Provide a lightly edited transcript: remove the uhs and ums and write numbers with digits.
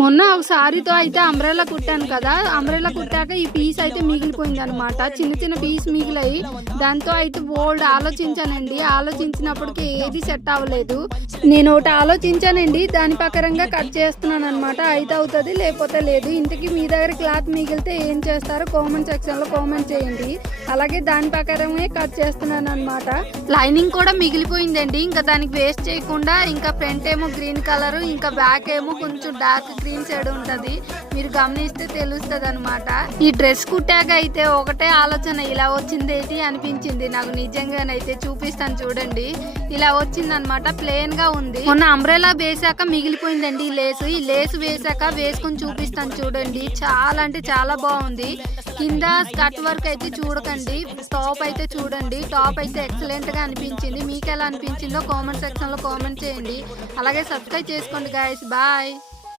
మొన్న ఒక సారీతో అయితే అంబ్రెల్లా కుట్టాను కదా, అంబ్రెల్లా కుట్టాక ఈ పీస్ అయితే మిగిలిపోయింది అనమాట. చిన్న చిన్న పీస్ మిగిలాయి. దాంతో అయితే బోల్డ్ ఆలోచించానండి. ఆలోచించినప్పటికీ ఏది సెట్ అవ్వలేదు. నేను ఒకటి ఆలోచించానండి, దాని ప్రకారంగా కట్ చేస్తున్నాను అనమాట. అయితే అవుతుంది, లేకపోతే లేదు. ఇంతకీ మీ దగ్గర క్లాత్ మిగిలితే ఏం చేస్తారో కామెంట్ సెక్షన్ లో కామెంట్ చేయండి. అలాగే దాని ప్రకారమే కట్ చేస్తున్నాను అనమాట. లైనింగ్ కూడా మిగిలిపోయిందండి. ఇంకా దానికి వేస్ట్ చేయకుండా ఇంకా ఫ్రంట్ ఏమో గ్రీన్ కలర్, ఇంకా బ్యాక్ ఏమో కొంచెం డార్క్ గ్రీన్ షేడ్ ఉంటది. మీరు గమనిస్తే తెలుస్తుంది అనమాట. ఈ డ్రెస్ కుట్టాక అయితే ఒకటే ఆలోచన, ఇలా వచ్చింది ఏంటి అనిపించింది నాకు. నిజంగానైతే చూపిస్తాను చూడండి. ఇలా వచ్చింది అనమాట, ప్లెయిన్ గా ఉంది. మొన్న అంబ్రెలా వేసాక మిగిలిపోయిందండి ఈ లేసు. ఈ లేసు వేసాక వేసుకొని చూపిస్తాను చూడండి. చాలా అంటే చాలా బాగుంది. కింద స్కర్ట్ వర్క్ అయితే చూడకండి, టాప్ అయితే చూడండి. టాప్ అయితే ఎక్సలెంట్ గా అనిపించింది. మీకు ఎలా అనిపించిందో కామెంట్ సెక్షన్ లో కామెంట్ చేయండి. అలాగే సబ్స్క్రైబ్ చేసుకోండి గాయస్. బాయ్.